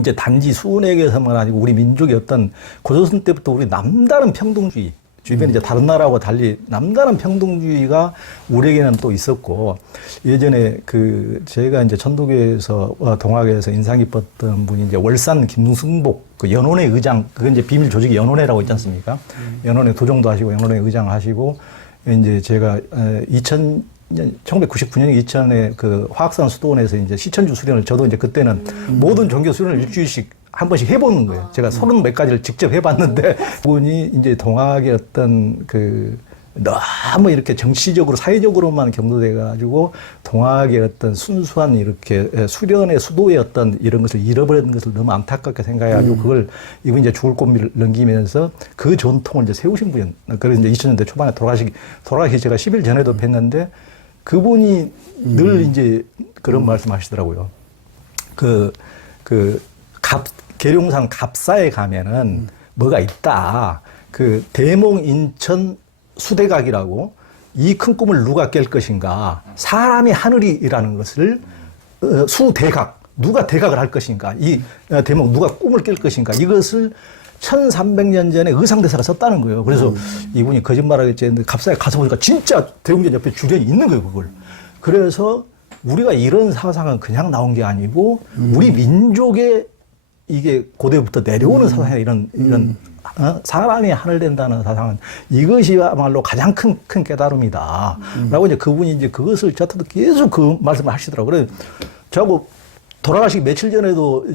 이제 단지 수은에게서만 아니고 우리 민족의 어떤 고조선 때부터 우리 남다른 평등주의, 주변에 이제 다른 나라하고 달리 남다른 평등주의가 우리에게는 또 있었고, 예전에 제가 이제 천도교에서 동학에서 인상 깊었던 분이 이제 월산 김승복 그 연원회 의장, 그건 이제 비밀 조직이 연원회라고 있지 않습니까? 연원회 도정도 하시고 연원회 의장 하시고, 이제 제가 1999년 2000에 그 화학산 수도원에서 이제 시천주 수련을 저도 이제 그때는 모든 종교 수련을 일주일씩 한 번씩 해보는 거예요. 제가 30 몇 가지를 직접 해봤는데, 그분이 이제 동학의 어떤 너무 이렇게 정치적으로 사회적으로만 경도돼가지고 동학의 어떤 순수한 이렇게 수련의 수도의 어떤 이런 것을 잃어버린 것을 너무 안타깝게 생각해가지고 그걸 이분 이제 죽을 꽃미를 넘기면서 그 전통을 이제 세우신 분이에요. 그래서 이제 2000년대 초반에 돌아가시기 제가 10일 전에도 뵀는데 그분이 늘 이제 그런 말씀 하시더라고요. 계룡산 갑사에 가면은 뭐가 있다. 대몽 인천 수대각이라고, 이 큰 꿈을 누가 깰 것인가. 사람이 하늘이라는 것을 수대각, 누가 대각을 할 것인가. 이 대몽 누가 꿈을 깰 것인가. 이것을 1300년 전에 의상대사가 썼다는 거예요. 그래서 이분이 거짓말하겠지 했는데 갑사에 가서 보니까 진짜 대웅전 옆에 주련이 있는 거예요, 그걸. 그래서 우리가 이런 사상은 그냥 나온 게 아니고 우리 민족의 이게 고대부터 내려오는 사상이 이런 사람이 하늘 된다는 사상은 이것이야말로 가장 큰 깨달음이다. 라고 이제 그분이 이제 그것을 저한테도 계속 그 말씀을 하시더라고요. 그래서 저하고 돌아가시기 며칠 전에도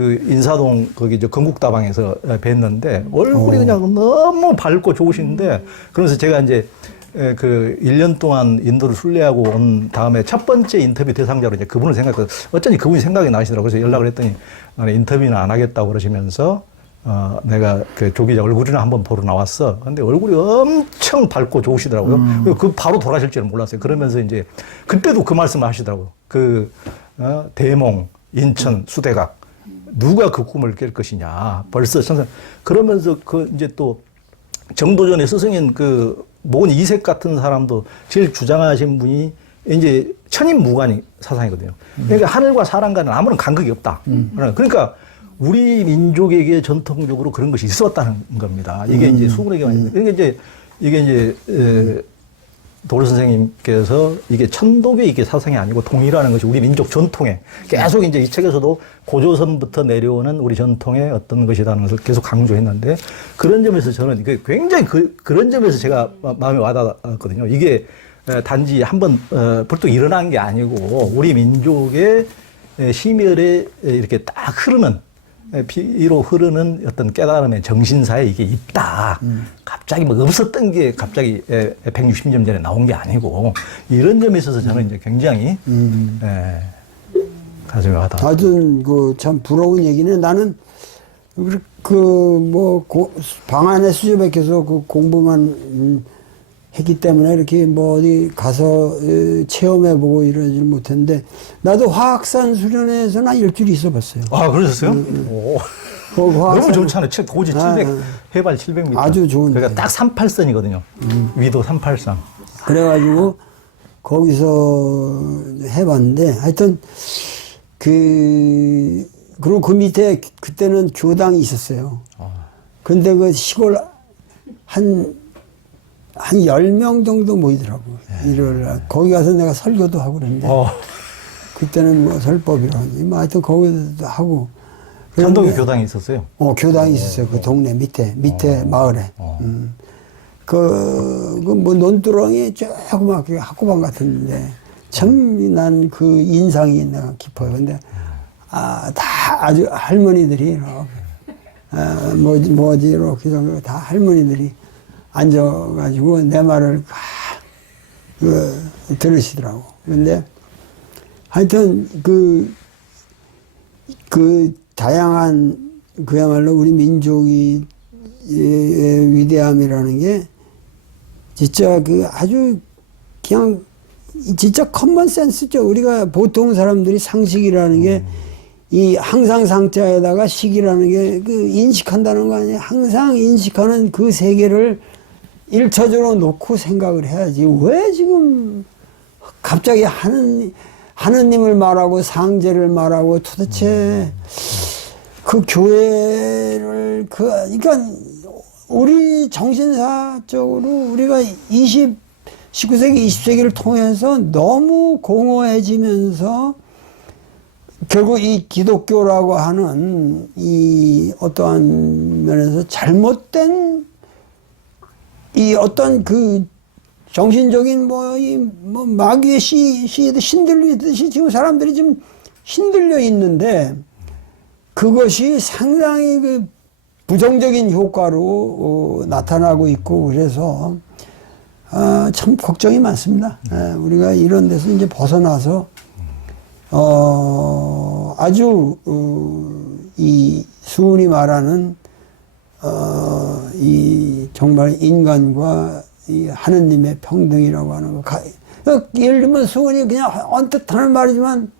인사동 거기 건국다방에서 뵀는데 얼굴이 그냥 너무 밝고 좋으신데, 그러면서 제가 이제 1년 동안 인도를 순례하고 온 다음에 첫 번째 인터뷰 대상자로 이제 그분을 생각해서 어쩐지 그분이 생각이 나시더라고요. 그래서 연락을 했더니 나는 인터뷰는 안 하겠다고 그러시면서 내가 조기자 얼굴이나 한번 보러 나왔어. 근데 얼굴이 엄청 밝고 좋으시더라고요. 바로 돌아가실 줄은 몰랐어요. 그러면서 이제 그때도 그 말씀을 하시더라고요. 대몽, 인천, 수대각 누가 그 꿈을 깰 것이냐. 벌써 그러면서 이제 또 정도전의 스승인 모건 이색 같은 사람도 제일 주장하신 분이 이제 천인무관이 사상이거든요. 그러니까 하늘과 사람과는 아무런 간극이 없다. 그러니까 우리 민족에게 전통적으로 그런 것이 있었다는 겁니다. 이게 이제 수군에게 많이. 그러니까 이게 도를 선생님께서 이게 천도교 이게 사상이 아니고 동이라는 것이 우리 민족 전통에 계속 이제 이 책에서도 고조선부터 내려오는 우리 전통의 어떤 것이라는 것을 계속 강조했는데, 그런 점에서 저는 이게 굉장히 그런 점에서 제가 마음에 와닿았거든요. 이게 단지 한번 벌떡 일어난 게 아니고 우리 민족의 심혈에 이렇게 딱 흐르는, 피로 흐르는 어떤 깨달음의 정신사에 이게 있다. 갑자기 없었던 게 갑자기 160년 전에 나온 게 아니고, 이런 점에 있어서 저는 이제 굉장히 가슴이 와닿았다. 하여튼 참 부러운 얘기는, 나는 방 안에 수조백해서 공부만 했기 때문에 이렇게 어디 가서 체험해보고 이러질 못했는데, 나도 화학산 수련회에서는 한 일주일 있어봤어요. 아, 그러셨어요? 너무 좋잖아요. 고지 700, 해발 700m. 아주 좋은데. 그러니까 딱 38선이거든요. 위도 383. 그래가지고 거기서 해봤는데, 하여튼 그리고 그 밑에 그때는 교당이 있었어요. 근데 시골 한 10명 정도 모이더라고요. 일요일날. 거기 가서 내가 설교도 하고 그랬는데, 그때는 설법이라든지, 하여튼 거기도 하고. 천도교 교당이 있었어요? 교당이 있었어요. 그 동네 밑에 마을에. 논두렁이 조그맣게 학구방 같은데, 참 난 그 인상이 내가 깊어요. 근데, 다 아주 할머니들이, 이렇게 다 할머니들이 앉아가지고 내 말을 들으시더라고. 근데 하여튼 다양한 그야말로 우리 민족의 위대함이라는 게 진짜 아주 그냥 진짜 커먼 센스죠. 우리가 보통 사람들이 상식이라는 게 이 항상 상자에다가 식이라는 게 인식한다는 거 아니에요. 항상 인식하는 그 세계를 1차적으로 놓고 생각을 해야지. 왜 지금 갑자기 하느님을 말하고 상제를 말하고 도대체 그 교회를 그러니까 우리 정신사적으로 우리가 19세기, 20세기를 통해서 너무 공허해지면서 결국 이 기독교라고 하는 이 어떠한 면에서 잘못된 이 어떤 그 정신적인 뭐 마귀의 시에도 신들리듯이 지금 사람들이 좀 신들려 있는데 그것이 상당히 그 부정적인 효과로 나타나고 있고 그래서 참 걱정이 많습니다. 우리가 이런 데서 이제 벗어나서 아주 이 수훈이 말하는 이 정말 인간과 이 하느님의 평등이라고 하는 거. 예를 들면 수훈이 그냥 언뜻 하는 말이지만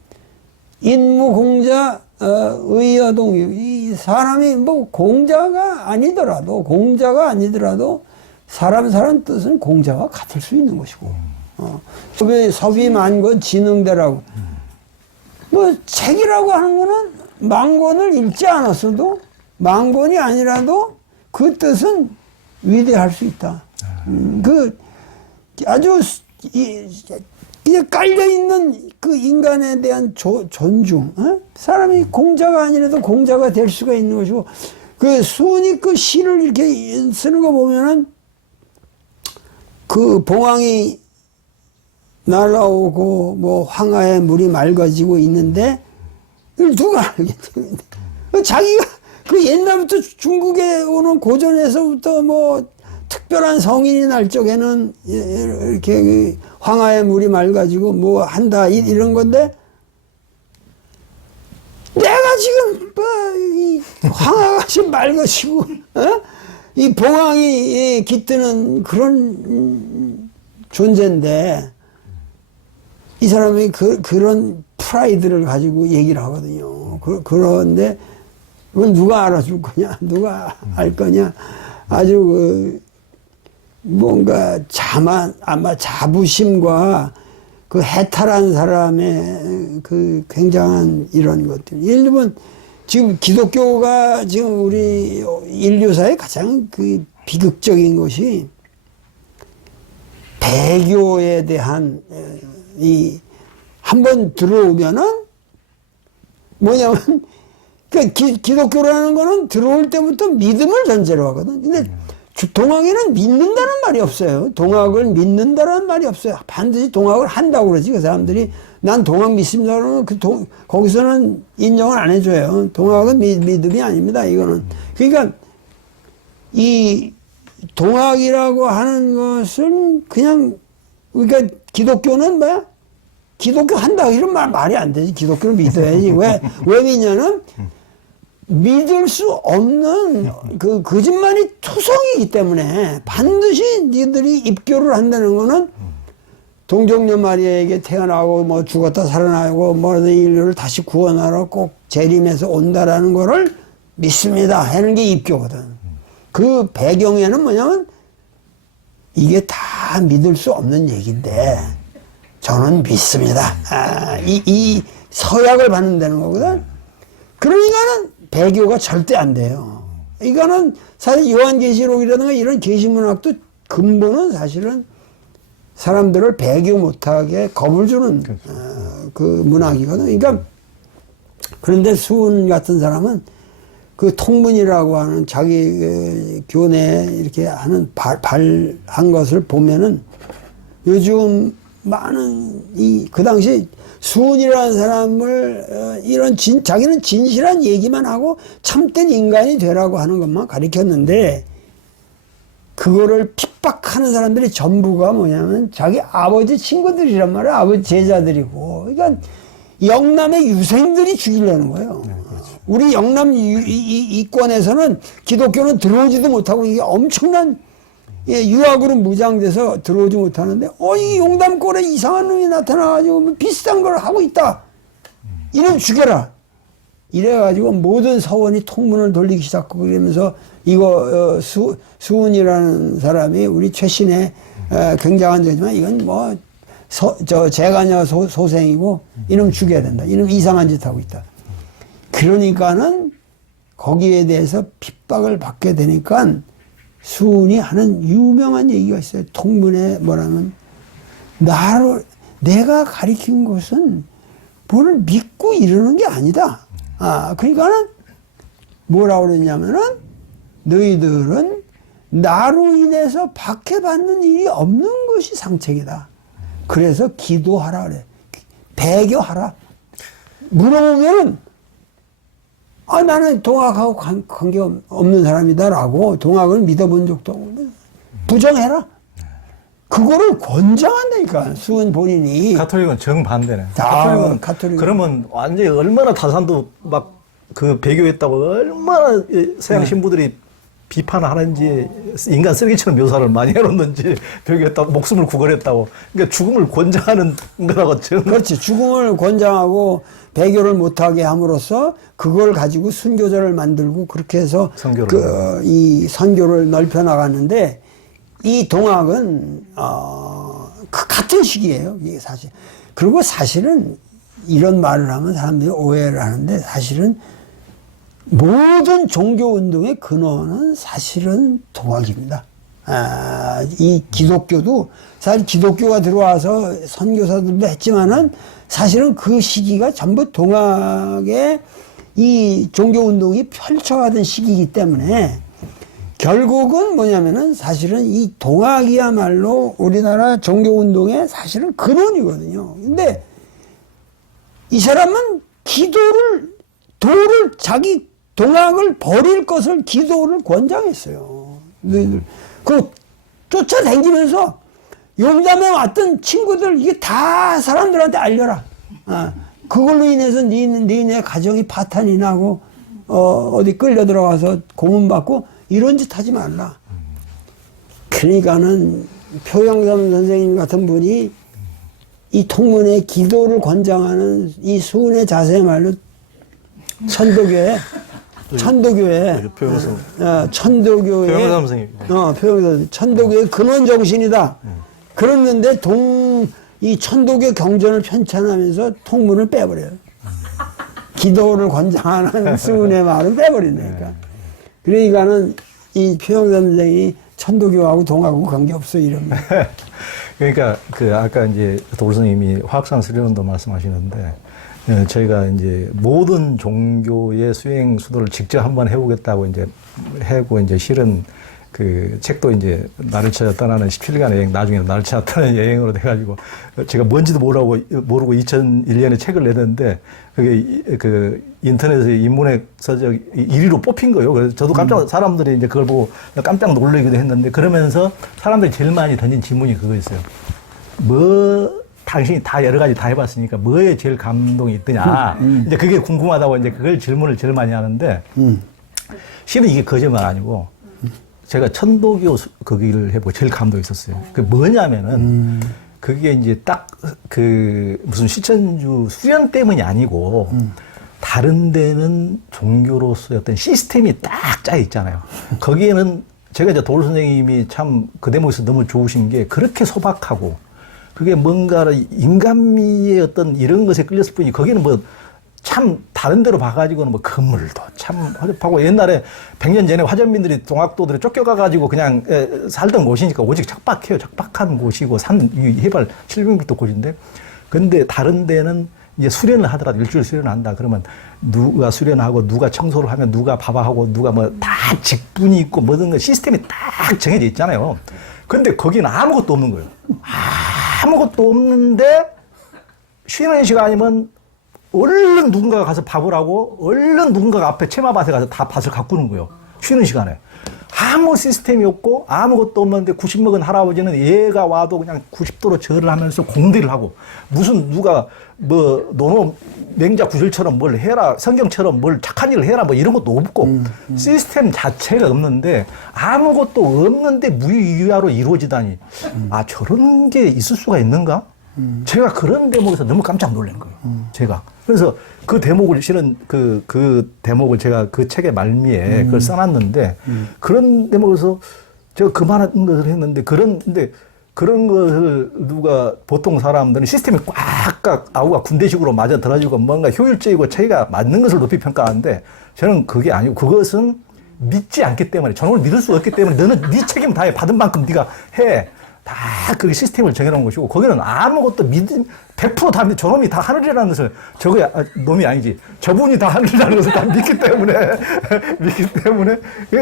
인무공자 의여동유. 이 사람이 뭐 공자가 아니더라도 사람 사는 뜻은 공자와 같을 수 있는 것이고 서비만권 지능대라고 뭐 책이라고 하는 거는 만권을 읽지 않았어도 만권이 아니라도 그 뜻은 위대할 수 있다. 그 아주 그냥 깔려 있는 그 인간에 대한 존중. 사람이 공자가 아니라도 공자가 될 수가 있는 것이고 그 수훈이 그 시를 이렇게 쓰는 거 보면은 그 봉황이 날아오고 뭐 황하에 물이 맑아지고 있는데 이걸 누가 알겠는데 자기가 그 옛날부터 중국에 오는 고전에서부터 뭐 특별한 성인이 날 적에는 이렇게 그 황하에 물이 맑아지고 뭐 한다 이런 건데 내가 지금 뭐 이 황하가 지금 맑아지고 이 봉황이 깃드는 그런 존재인데 이 사람이 그런 프라이드를 가지고 얘기를 하거든요. 그런데 그걸 누가 알아줄 거냐, 누가 알 거냐, 아주 뭔가 아마 자부심과 그 해탈한 사람의 그 굉장한 이런 것들. 예를 들면 지금 기독교가 지금 우리 인류사의 가장 그 비극적인 것이 배교에 대한 한번 들어오면은 뭐냐면 그 기독교라는 거는 들어올 때부터 믿음을 전제로 하거든. 근데 동학에는 믿는다는 말이 없어요. 동학을 믿는다는 말이 없어요. 반드시 동학을 한다고 그러지. 그 사람들이 난 동학 믿습니다 그러면 거기서는 인정을 안 해줘요. 동학은 믿음이 아닙니다. 이거는. 그러니까 이 동학이라고 하는 것은 그냥 그러니까 기독교는 뭐야? 기독교 한다 이런 말이 안 되지. 기독교를 믿어야지. 왜 믿냐면 믿을 수 없는 그 거짓말이 투성이기 때문에 반드시 니들이 입교를 한다는 거는 동정녀 마리아에게 태어나고 뭐 죽었다 살아나고 뭐 인류를 다시 구원하러 꼭 재림해서 온다라는 거를 믿습니다 하는 게 입교거든. 그 배경에는 뭐냐면 이게 다 믿을 수 없는 얘기인데 저는 믿습니다. 이 서약을 받는다는 거거든. 그러니까는 배교가 절대 안 돼요. 이거는 사실 요한계시록이라든가 이런 계시문학도 근본은 사실은 사람들을 배교 못하게 겁을 주는 그 문학이거든. 그러니까 그런데 수훈 같은 사람은 그 통문이라고 하는 자기 교내에 이렇게 하는 발한 것을 보면은 요즘 많은 그 당시 수훈이라는 사람을 자기는 진실한 얘기만 하고 참된 인간이 되라고 하는 것만 가리켰는데 그거를 핍박하는 사람들이 전부가 뭐냐면 자기 아버지 친구들이란 말이야. 아버지 제자들이고. 그러니까 영남의 유생들이 죽이려는 거예요. 네, 그렇죠. 우리 영남 이권에서는 기독교는 들어오지도 못하고 이게 엄청난 유학으로 무장돼서 들어오지 못하는데 이 용담골에 이상한 놈이 나타나가지고 비슷한 걸 하고 있다. 이놈 죽여라. 이래가지고 모든 서원이 통문을 돌리기 시작하고 그러면서 이거 수훈이라는 사람이 우리 최신의 굉장한 저지만 이건 뭐 재가녀 소생이고 이놈 죽여야 된다. 이놈 이상한 짓 하고 있다. 그러니까는 거기에 대해서 핍박을 받게 되니까 수훈이 하는 유명한 얘기가 있어요. 통문에 뭐라면 내가 가리킨 것은 뭘 믿고 이러는 게 아니다. 그러니까는 뭐라고 그랬냐면은 너희들은 나로 인해서 박해받는 일이 없는 것이 상책이다. 그래서 기도하라 그래. 배교하라. 물어보면은 나는 동학하고 관계없는 사람이다라고 동학을 믿어본 적도 없고 부정해라. 그거를 권장한다니까 수은 본인이. 가톨릭은 정반대네. 가톨릭은 가톨릭은. 그러면 완전히 얼마나 타산도 막 그 배교했다고 얼마나 서양 신부들이 비판을 하는지 인간 쓰레기처럼 묘사를 많이 해놓는지 배교했다고 목숨을 구걸했다고. 그러니까 죽음을 권장하는 거라고 정. 그렇지. 죽음을 권장하고 배교를 못하게 함으로써 그걸 가지고 순교자를 만들고 그렇게 해서 이 선교를 넓혀 나갔는데 이 동학은 같은 시기예요. 이게 사실. 그리고 사실은 이런 말을 하면 사람들이 오해를 하는데 사실은 모든 종교 운동의 근원은 사실은 동학입니다. 이 기독교도 사실 기독교가 들어와서 선교사들도 했지만은 사실은 그 시기가 전부 동학의 이 종교 운동이 펼쳐가던 시기이기 때문에 결국은 뭐냐면은 사실은 이 동학이야말로 우리나라 종교 운동의 사실은 근원이거든요. 근데 이 사람은 자기 동학을 버릴 것을 기도를 권장했어요. 그 쫓아다니면서 용담에 왔던 친구들 이게 다 사람들한테 알려라. 그걸로 인해서 니네 가정이 파탄이 나고 어디 끌려 들어가서 고문받고 이런 짓 하지 말라. 그러니까는 표영삼 선생님 같은 분이 이 통문의 기도를 권장하는 이 수훈의 자세야말로 천도교회 천도교회 표영삼 선생님. 표영삼 천도교회 근원 정신이다. 그랬는데 이 천도교 경전을 편찬하면서 통문을 빼버려요. 기도를 권장하는 수훈의 말은 빼버린다니까. 그러니까는 이 표영삼 선생이 천도교하고 동하고 관계없어 이럽니다. 그러니까 아까 이제 도울 선생님이 화학상 수련원도 말씀하시는데 저희가 이제 모든 종교의 수행 수도를 직접 한번 해보겠다고 이제 하고 이제 실은 그 책도 이제 나를 찾아 떠나는 17일간의 여행, 나중에 나를 찾아 떠나는 여행으로 돼가지고 제가 뭔지도 모르고 2001년에 책을 내는데 그게 그 인터넷에 인문학 서적 1위로 뽑힌 거예요. 그래서 저도 사람들이 이제 그걸 보고 깜짝 놀라기도 했는데 그러면서 사람들이 제일 많이 던진 질문이 그거였어요. 당신이 다 여러 가지 다 해봤으니까 뭐에 제일 감동이 있더냐. 이제 그게 궁금하다고 이제 그걸 질문을 제일 많이 하는데 실은 이게 거짓말 아니고 제가 천도교 거기를 해보고 제일 감동이 있었어요. 그게 뭐냐면은 그게 이제 딱 무슨 실천주 수련 때문이 아니고 다른 데는 종교로서의 어떤 시스템이 딱 짜 있잖아요. 거기에는 제가 이제 도울 선생님이 참 그 대목에서 너무 좋으신 게 그렇게 소박하고 그게 뭔가 인간미의 어떤 이런 것에 끌렸을 뿐이 거기는 뭐 참 다른 데로 봐가지고는 뭐 건물도 참 허접하고 옛날에 100년 전에 화전민들이 동학도들에 쫓겨가가지고 그냥 살던 곳이니까 오직 척박해요. 척박한 곳이고 산 해발 700m 곳인데 근데 다른 데는 이제 수련을 하더라도 일주일 수련을 한다. 그러면 누가 수련하고 누가 청소를 하면 누가 밥하고 누가 뭐 다 직분이 있고 뭐든 거 시스템이 딱 정해져 있잖아요. 근데 거기는 아무것도 없는 거예요. 아무것도 없는데 쉬는 시간이면 얼른 누군가가 가서 밥을 하고 얼른 누군가가 앞에 채마밭에 가서 다 밭을 가꾸는 거예요. 쉬는 시간에. 아무 시스템이 없고 아무것도 없는데 90 먹은 할아버지는 얘가 와도 그냥 90도로 절을 하면서 공대를 하고 무슨 누가 뭐 노노 맹자 구절처럼 뭘 해라 성경처럼 뭘 착한 일을 해라 뭐 이런 것도 없고 시스템 자체가 없는데 아무것도 없는데 무의미하로 이루어지다니 아 저런 게 있을 수가 있는가? 제가 그런 대목에서 너무 깜짝 놀란 거예요. 제가. 그래서 그 대목을 실은 그 대목을 제가 그 책의 말미에 그걸 써놨는데 그런 대목에서 제가 그만한 것을 했는데 근데 그런 것을 누가 보통 사람들은 시스템이 꽉꽉 아우가 군대식으로 맞아 들어지고 뭔가 효율적이고 차이가 맞는 것을 높이 평가하는데 저는 그게 아니고 그것은 믿지 않기 때문에 저놈을 믿을 수 없기 때문에 너는 네 책임 다해 받은 만큼 네가 해. 다 그 시스템을 정해놓은 것이고 거기는 아무것도 100%다 믿, 저놈이 다 하늘이라는 것을 저거 놈이 아니지 저분이 다 하늘이라는 것을 다 믿기 때문에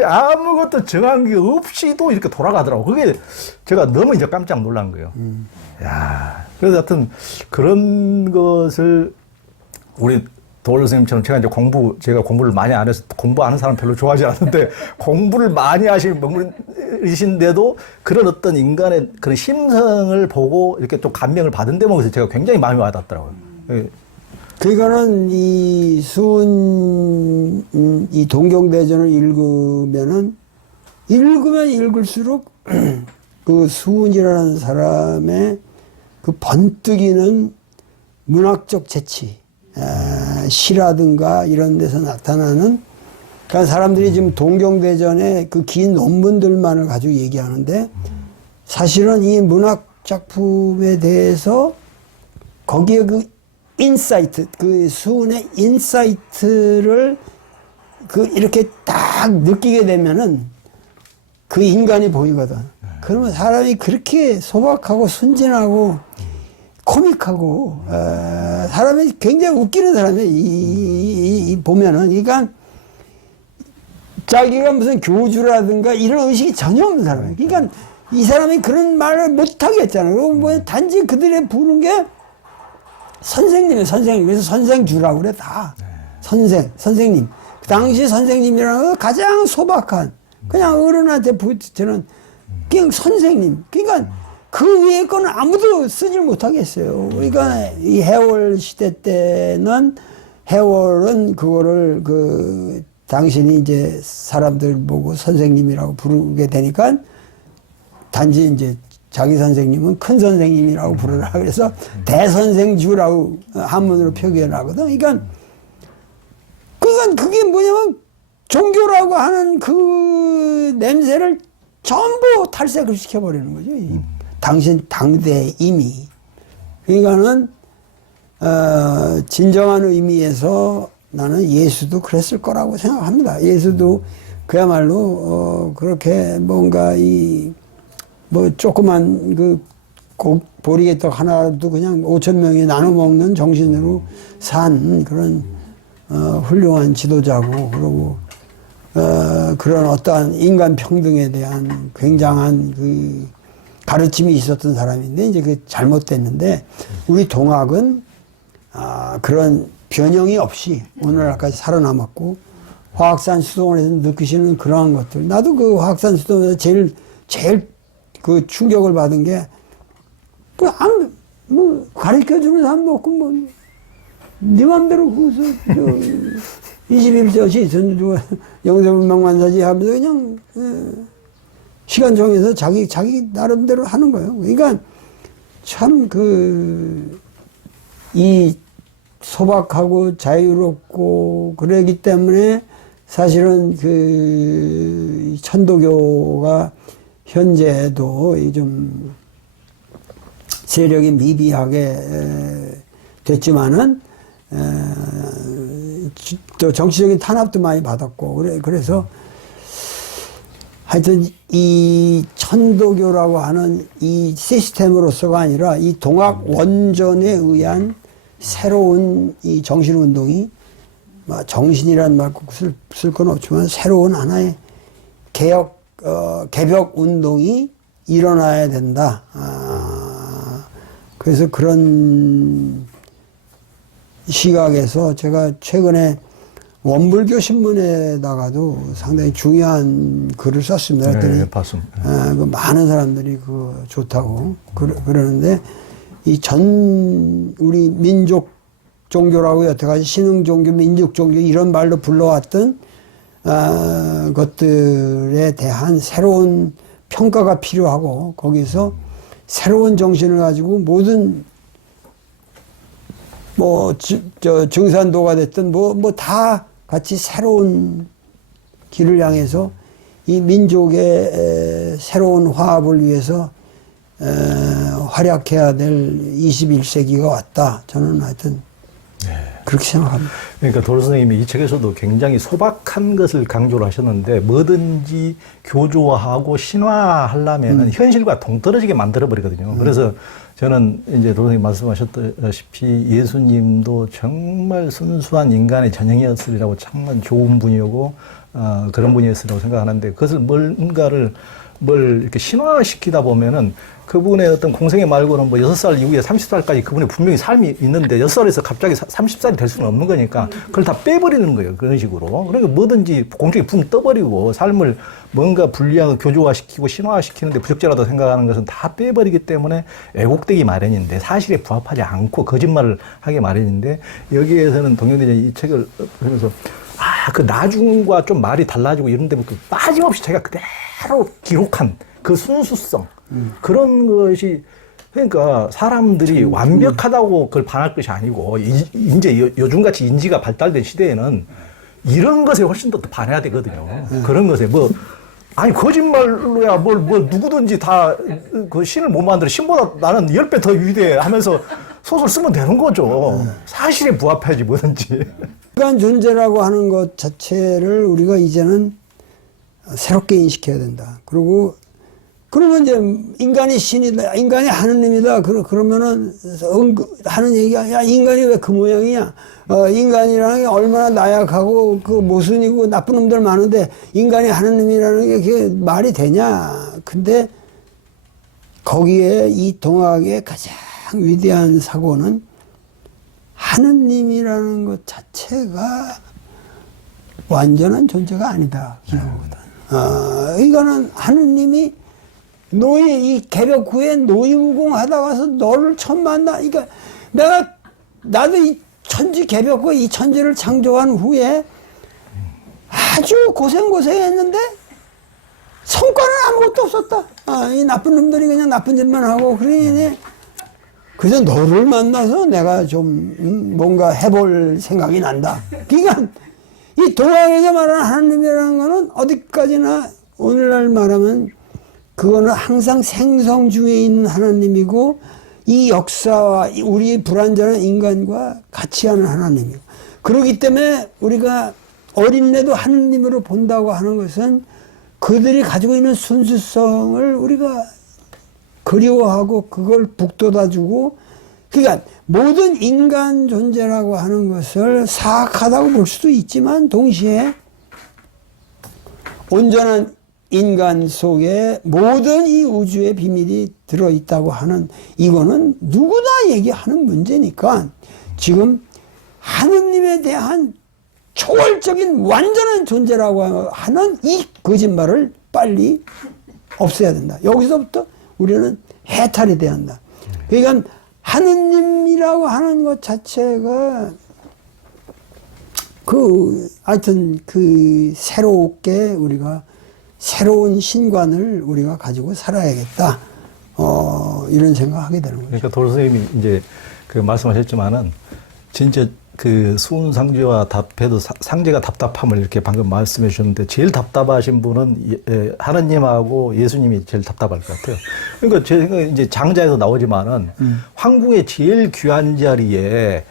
아무것도 정한 게 없이도 이렇게 돌아가더라고. 그게 제가 너무 이제 깜짝 놀란 거예요. 야, 그래서 하여튼 그런 것을 우리 도올 선생님처럼 제가 공부를 많이 안 해서 공부하는 사람 별로 좋아하지 않는데 공부를 많이 하신 분이신데도 그런 어떤 인간의 그런 심성을 보고 이렇게 좀 감명을 받은 대목에서 제가 굉장히 마음이 와닿더라고요. 그거는 이 동경대전을 읽으면 읽을수록 그 수은이라는 사람의 그 번뜩이는 문학적 재치, 시라든가 이런 데서 나타나는, 그러니까 사람들이 지금 동경대전의 그 긴 논문들만을 가지고 얘기하는데 사실은 이 문학 작품에 대해서 거기에 그 인사이트, 그 수은의 인사이트를 그 이렇게 딱 느끼게 되면은 그 인간이 보이거든. 그러면 사람이 그렇게 소박하고 순진하고 코믹하고 사람이 굉장히 웃기는 사람이 보면은, 그러니까 자기가 무슨 교주라든가 이런 의식이 전혀 없는 사람이에요. 그러니까 이 사람이 그런 말을 못 하겠잖아요. 그리고 뭐 단지 그들의 부른 게 선생님이에요, 선생님. 그래서 선생주라고 그래, 다. 선생님. 그 당시 선생님이라는 건 가장 소박한, 그냥 어른한테 저는 그냥 선생님. 그러니까 그 위에 거는 아무도 쓰질 못하겠어요. 그러니까 이 해월 시대 때는 해월은 그거를 당신이 이제 사람들 보고 선생님이라고 부르게 되니까 단지 이제 자기 선생님은 큰 선생님이라고 부르라 그래서 대선생주라고 한문으로 표기를 하거든. 그러니까 그게 뭐냐면 종교라고 하는 그 냄새를 전부 탈색을 시켜버리는 거죠. 당신 당대 이미. 그러니까는 진정한 의미에서 나는 예수도 그랬을 거라고 생각합니다. 예수도 그야말로 그렇게 뭔가 뭐 조그만 보리개떡 하나도 그냥 5천 명이 나눠 먹는 정신으로 산 그런 훌륭한 지도자고, 그리고 그런 어떠한 인간 평등에 대한 굉장한 그 가르침이 있었던 사람인데 이제 그 잘못됐는데, 우리 동학은 그런 변형이 없이 오늘날까지 살아남았고, 화학산 수동원에서 느끼시는 그러한 것들, 나도 그 화학산 수동원에서 제일 그 충격을 받은 게, 뭐 가르쳐주는 사람도 없고, 뭐 네 맘대로 거기서 21세기 영세문명만사지 하면서 그냥 시간 정해서 자기 나름대로 하는 거예요. 그러니까 참 이 소박하고 자유롭고 그러기 때문에 사실은 그 천도교가 현재도 좀 세력이 미비하게 됐지만은 또 정치적인 탄압도 많이 받았고 그래서 하여튼 이 천도교라고 하는 이 시스템으로서가 아니라 이 동학 원전에 의한 새로운 이 정신운동이, 정신이라는 말 꼭 쓸 건 없지만 새로운 하나의 개벽 운동이 일어나야 된다. 그래서 그런 시각에서 제가 최근에 원불교 신문에다가도 상당히 중요한 글을 썼습니다. 네, 봤습니다. 많은 사람들이 좋다고 그러는데, 우리 민족 종교라고 여태까지 신흥 종교, 민족 종교 이런 말로 불러왔던 것들에 대한 새로운 평가가 필요하고, 거기서 새로운 정신을 가지고 모든 증산도가 됐든 다 같이 새로운 길을 향해서 이 민족의 새로운 화합을 위해서 활약해야 될 21세기가 왔다. 저는 하여튼 그렇게 생각합니다. 그러니까 도로 선생님이 이 책에서도 굉장히 소박한 것을 강조를 하셨는데 뭐든지 교조화하고 신화하려면 현실과 동떨어지게 만들어 버리거든요. 그래서 저는 이제 도로 선생님 말씀하셨다시피 예수님도 정말 순수한 인간의 전형이었으리라고 정말 좋은 분이었고 그런 분이었으리라고 생각하는데 그것을 뭘 이렇게 신화시키다 보면은 그분의 어떤 공생애 말고는 뭐 6살 이후에 30살까지 그분의 분명히 삶이 있는데 6살에서 갑자기 30살이 될 수는 없는 거니까 그걸 다 빼버리는 거예요. 그런 식으로. 그러니까 뭐든지 공중에 붕 떠버리고 삶을 뭔가 불리하고 교조화시키고 신화시키는데 부적절하다고 생각하는 것은 다 빼버리기 때문에 왜곡되기 마련인데 사실에 부합하지 않고 거짓말을 하기 마련인데 여기에서는 동영대전이 이 책을 보면서 그 나중과 좀 말이 달라지고 이런 데부터 빠짐없이 제가 그대로 기록한 그 순수성 그런 것이 그러니까 사람들이 완벽하다고 그걸 반할 것이 아니고 이제 요즘같이 인지가 발달된 시대에는 이런 것에 훨씬 더 반해야 되거든요. 그런 것에 아니 거짓말로야 뭘 누구든지 다 그 신을 못 만들어 신보다 나는 10배 더 위대해 하면서 소설 쓰면 되는 거죠. 사실에 부합해야지 뭐든지. 인간 존재라고 하는 것 자체를 우리가 이제는 새롭게 인식해야 된다. 그러면 이제 인간이 신이다, 인간이 하느님이다. 그러면은 하는 얘기가 야 인간이 왜 그 모양이냐? 인간이라는 게 얼마나 나약하고 그 모순이고 나쁜 놈들 많은데 인간이 하느님이라는 게 그게 말이 되냐? 근데 거기에 이 동학의 가장 위대한 사고는 하느님이라는 것 자체가 완전한 존재가 아니다. 이거는 하느님이 이 개벽 후에 노임궁하다 가서 너를 처음 만나. 그러니까 나도 이 천지 개벽 후 이 천지를 창조한 후에 아주 고생했는데 성과는 아무것도 없었다. 이 나쁜 놈들이 그냥 나쁜 짓만 하고 그러니 그래서 너를 만나서 내가 좀 뭔가 해볼 생각이 난다. 그러니까 이 동학에서 말하는 하나님이라는 거는 어디까지나 오늘날 말하면 그거는 항상 생성중에 있는 하나님이고 이 역사와 우리 불완전한 인간과 같이 하는 하나님이고 그렇기 때문에 우리가 어린애도 하나님으로 본다고 하는 것은 그들이 가지고 있는 순수성을 우리가 그리워하고 그걸 북돋아주고 그러니까 모든 인간 존재라고 하는 것을 사악하다고 볼 수도 있지만 동시에 온전한 인간 속에 모든 이 우주의 비밀이 들어있다고 하는 이거는 누구나 얘기하는 문제니까 지금 하느님에 대한 초월적인 완전한 존재라고 하는 이 거짓말을 빨리 없애야 된다. 여기서부터 우리는 해탈이 돼야 한다. 그러니까 하느님이라고 하는 것 자체가 하여튼 새롭게 우리가 새로운 신관을 우리가 가지고 살아야겠다. 이런 생각하게 되는 거죠. 그러니까 도로 선생님이 이제 말씀하셨지만은 진짜 수훈상제와 답해도 상제가 답답함을 이렇게 방금 말씀해 주셨는데 제일 답답하신 분은 하느님하고 예수님이 제일 답답할 것 같아요. 그러니까 제 생각에 이제 장자에도 나오지만은 황궁의 제일 귀한 자리에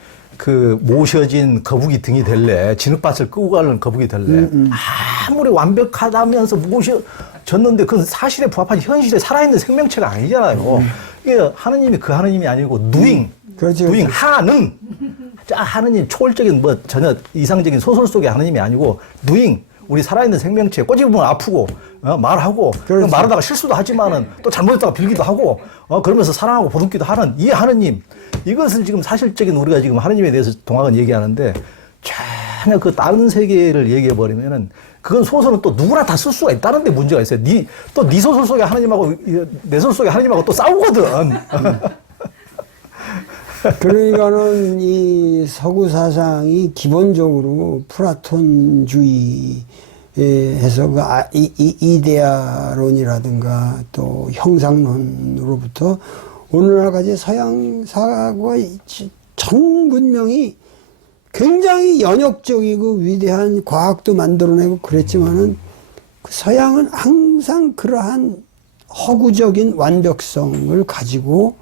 모셔진 거북이 등이 될래, 진흙밭을 끄고 가는 거북이 될래, 아무리 완벽하다면서 모셔졌는데 그건 사실에 부합한 현실에 살아있는 생명체가 아니잖아요. 이게 하느님이 그 하느님이 아니고 누잉 하는 하느님 초월적인 전혀 이상적인 소설 속의 하느님이 아니고 누잉 우리 살아있는 생명체 꼬집으면 아프고 말하고 말하다가 실수도 하지만은 또 잘못했다가 빌기도 하고 그러면서 사랑하고 보듬기도 하는 이 하느님 이것을 지금 사실적인 우리가 지금 하느님에 대해서 동학은 얘기하는데 전혀 다른 세계를 얘기해 버리면은 그건 소설은 또 누구나 다 쓸 수가 있다는 데 문제가 있어요. 네 소설 속의 하느님하고 내 소설 속의 하느님하고 또 싸우거든. 그러니까는 이 서구 사상이 기본적으로 플라톤주의에서 이데아론이라든가 또 형상론으로부터 오늘날까지 서양사가 전 문명이 굉장히 연역적이고 위대한 과학도 만들어내고 그랬지만은 그 서양은 항상 그러한 허구적인 완벽성을 가지고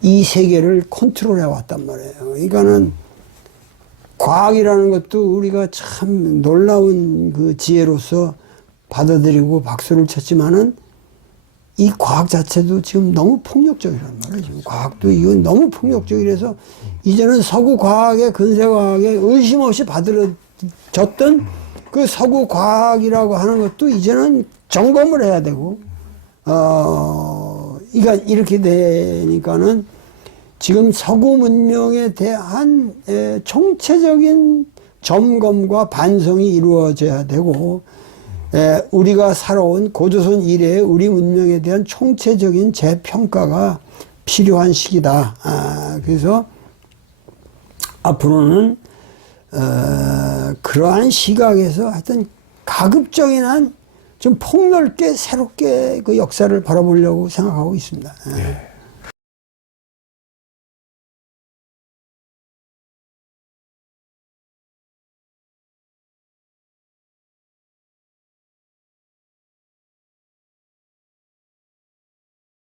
이 세계를 컨트롤해 왔단 말이에요. 그러니까는 과학이라는 것도 우리가 참 놀라운 그 지혜로서 받아들이고 박수를 쳤지만은 이 과학 자체도 지금 너무 폭력적이란 말이에요. 지금 과학도 이건 너무 폭력적이라서 이제는 서구 과학에 근세 과학에 의심 없이 받아들여졌던 그 서구 과학이라고 하는 것도 이제는 점검을 해야 되고, 그러니까 이렇게 되니까는 지금 서구 문명에 대한 총체적인 점검과 반성이 이루어져야 되고, 우리가 살아온 고조선 이래의 우리 문명에 대한 총체적인 재평가가 필요한 시기다. 그래서 앞으로는 그러한 시각에서 하여튼 가급적인 한 좀 폭넓게 새롭게 그 역사를 바라보려고 생각하고 있습니다. 예.